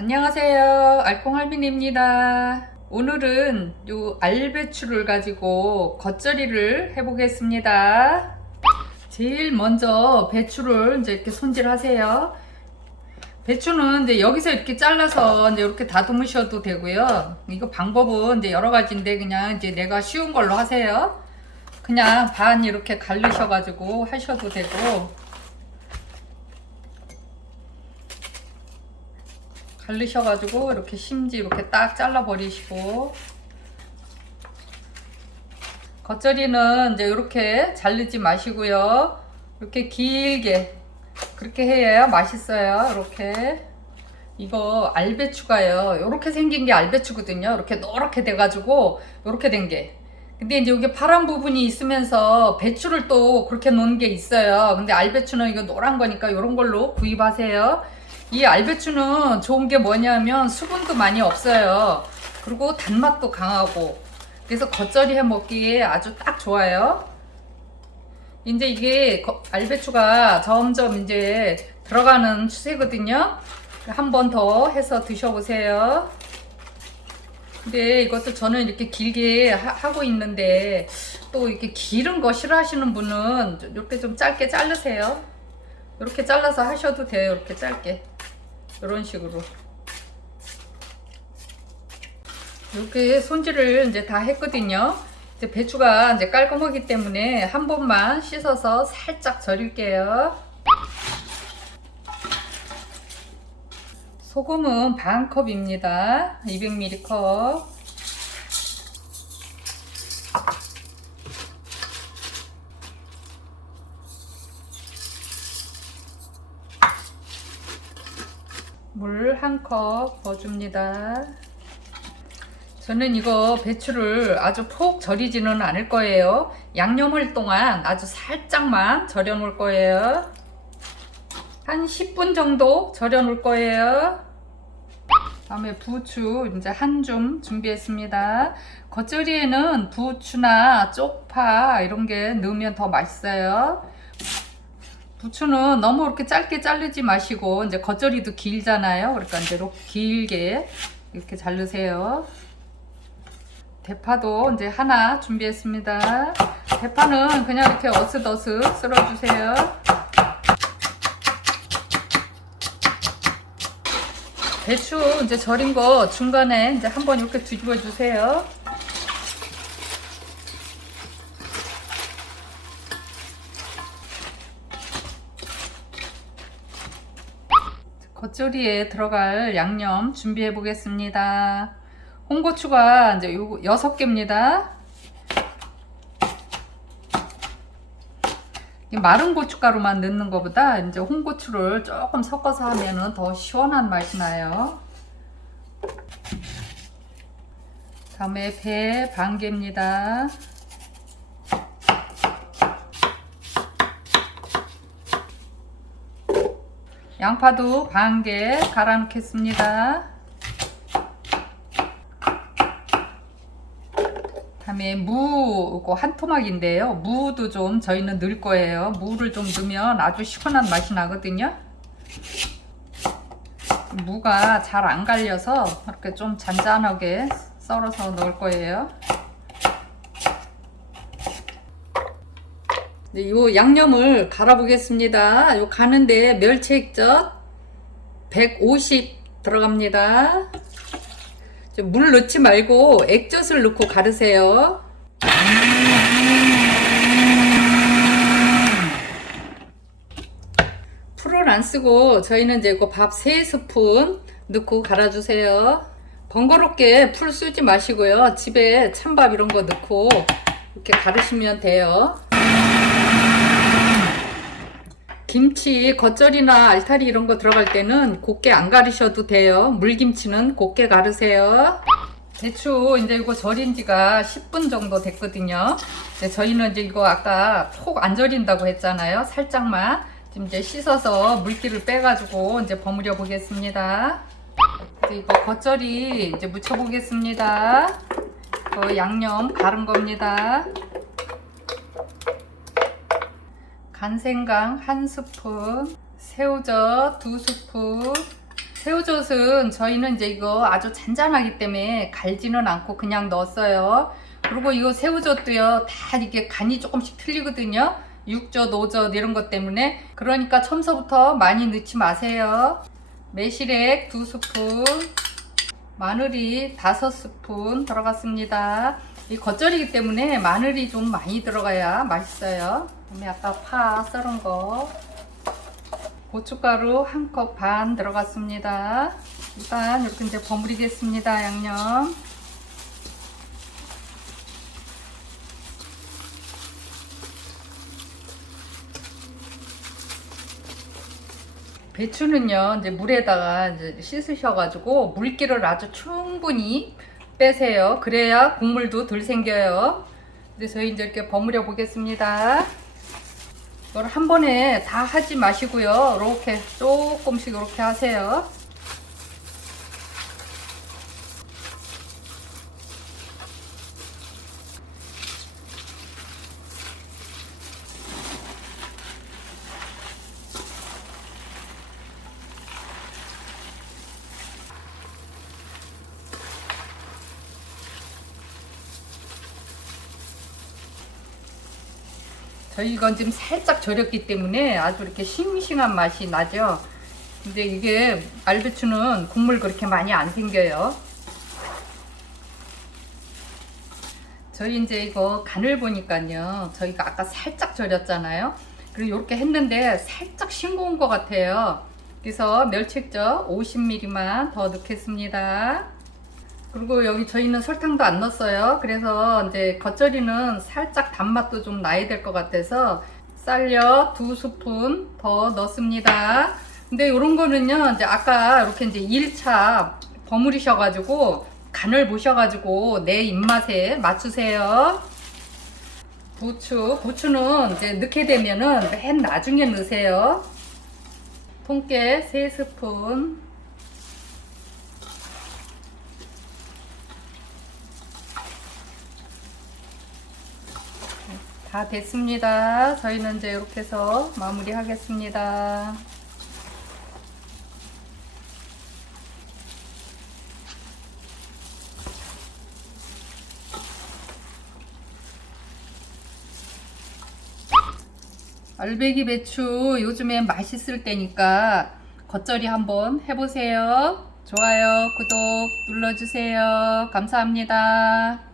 안녕하세요. 알콩할머니입니다. 오늘은 요 알배추를 가지고 겉절이를 해보겠습니다. 제일 먼저 배추를 이제 이렇게 손질하세요. 배추는 이제 여기서 이렇게 잘라서 이제 이렇게 다듬으셔도 되고요. 이거 방법은 이제 여러 가지인데 그냥 이제 내가 쉬운 걸로 하세요. 그냥 반 이렇게 갈르셔가지고 하셔도 되고 갈르셔가지고 이렇게 심지 이렇게 딱 잘라 버리시고. 겉절이는 이제 이렇게 자르지 마시고요. 이렇게 길게 그렇게 해야 맛있어요. 이렇게. 이거 알배추가요. 이렇게 생긴 게 알배추거든요. 이렇게 노랗게 돼가지고 이렇게 된 게. 근데 이제 여기 파란 부분이 있으면서 배추를 또 그렇게 놓은 게 있어요. 근데 알배추는 이거 노란 거니까 이런 걸로 구입하세요 이 알배추는 좋은 게 뭐냐면 수분도 많이 없어요. 그리고 단맛도 강하고. 그래서 겉절이 해 먹기에 아주 딱 좋아요. 이제 이게 거- 알배추가 점점 이제 들어가는 추세거든요. 한 번 더 해서 드셔보세요. 근데 이것도 저는 이렇게 길게 하, 고 있는데 또 이렇게 기른 거 싫어하시는 분은 이렇게 좀 짧게 자르세요. 이렇게 잘라서 하셔도 돼요. 이렇게 짧게. 이런 식으로. 이렇게 손질을 이제 다 했거든요. 이제 배추가 이제 깔끔하기 때문에 한 번만 씻어서 살짝 절일게요. 소금은 반 컵입니다. 200ml 컵. 물 한 컵 넣어줍니다. 저는 이거 배추를 아주 폭 절이지는 않을 거예요. 양념할 동안 아주 살짝만 절여 놓을 거예요. 한 10분 정도 절여 놓을 거예요. 다음에 부추 이제 한 줌 준비했습니다. 겉절이에는 부추나 쪽파 이런 게 넣으면 더 맛있어요. 부추는 너무 이렇게 짧게 자르지 마시고 이제 겉절이도 길잖아요. 그러니까 이제 이렇게 길게 이렇게 자르세요. 대파도 이제 하나 준비했습니다. 대파는 그냥 이렇게 어슷어슷 썰어주세요. 배추 이제 절인 거 중간에 이제 한번 이렇게 뒤집어 주세요. 겉절이에 들어갈 양념 준비해 보겠습니다. 홍고추가 이제 요 여섯 개입니다. 이 마른 고춧가루만 넣는 것보다 이제 홍고추를 조금 섞어서 하면은 더 시원한 맛이 나요. 다음에 배 반 개입니다. 양파도 반 개 갈아 넣겠습니다. 다음에 무, 한 토막인데요. 무도 좀 저희는 넣을 거예요. 무를 좀 넣으면 아주 시원한 맛이 나거든요. 무가 잘 안 갈려서 이렇게 좀 잔잔하게 썰어서 넣을 거예요. 네, 이 양념을 갈아보겠습니다. 요 가는데 멸치 액젓 150 들어갑니다. 좀물 넣지 말고 액젓을 넣고 가르세요. 풀을 안 쓰고 저희는 이제 이거 밥 3스푼 넣고 갈아주세요. 번거롭게 풀 쓰지 마시고요. 집에 찬밥 이런 거 넣고 이렇게 가르시면 돼요. 김치, 겉절이나 알타리 이런 거 들어갈 때는 곱게 안 가르셔도 돼요. 물김치는 곱게 가르세요. 대추 이제 이거 절인 지가 10분 정도 됐거든요. 근데 저희는 이제 이거 아까 폭안 절인다고 했잖아요. 살짝만. 지금 이제 씻어서 물기를 빼가지고 이제 버무려 보겠습니다. 이제 이거 겉절이 이제 묻혀 보겠습니다. 그 양념 가른 겁니다. 간생강 한 스푼, 새우젓 두 스푼, 새우젓은 저희는 이제 이거 아주 잔잔하기 때문에 갈지는 않고 그냥 넣었어요. 그리고 이거 새우젓도요, 다 이게 간이 조금씩 틀리거든요. 육젓, 오젓 이런 것 때문에. 그러니까 처음서부터 많이 넣지 마세요. 매실액 두 스푼, 마늘이 다섯 스푼 들어갔습니다. 이 겉절이기 때문에 마늘이 좀 많이 들어가야 맛있어요. 그다음에 아까 파 썰은 거. 고춧가루 한 컵 반 들어갔습니다. 일단 이렇게 이제 버무리겠습니다. 양념. 배추는요, 이제 물에다가 이제 씻으셔가지고 물기를 아주 충분히 빼세요. 그래야 국물도 덜 생겨요. 근데 저희 이제 이렇게 버무려 보겠습니다. 이걸 한 번에 다 하지 마시고요. 이렇게 조금씩 이렇게 하세요. 이건 지금 살짝 절였기 때문에 아주 이렇게 싱싱한 맛이 나죠. 근데 이게 알배추는 국물 그렇게 많이 안 생겨요. 저희 이제 이거 간을 보니까요. 저희가 아까 살짝 절였잖아요. 그리고 이렇게 했는데 살짝 싱거운 것 같아요. 그래서 멸치액젓 50ml만 더 넣겠습니다. 그리고 여기 저희는 설탕도 안 넣었어요. 그래서 이제 겉절이는 살짝 단맛도 좀 나야 될 것 같아서 쌀엿 두 스푼 더 넣습니다. 근데 이런 거는요, 이제 아까 이렇게 이제 1차 버무리셔가지고 간을 보셔가지고 내 입맛에 맞추세요. 부추, 부추는 이제 넣게 되면은 맨 나중에 넣으세요. 통깨 3스푼. 다 됐습니다. 저희는 이제 이렇게 해서 마무리 하겠습니다. 알배기 배추 요즘엔 맛있을 때니까 겉절이 한번 해보세요. 좋아요, 구독 눌러주세요. 감사합니다.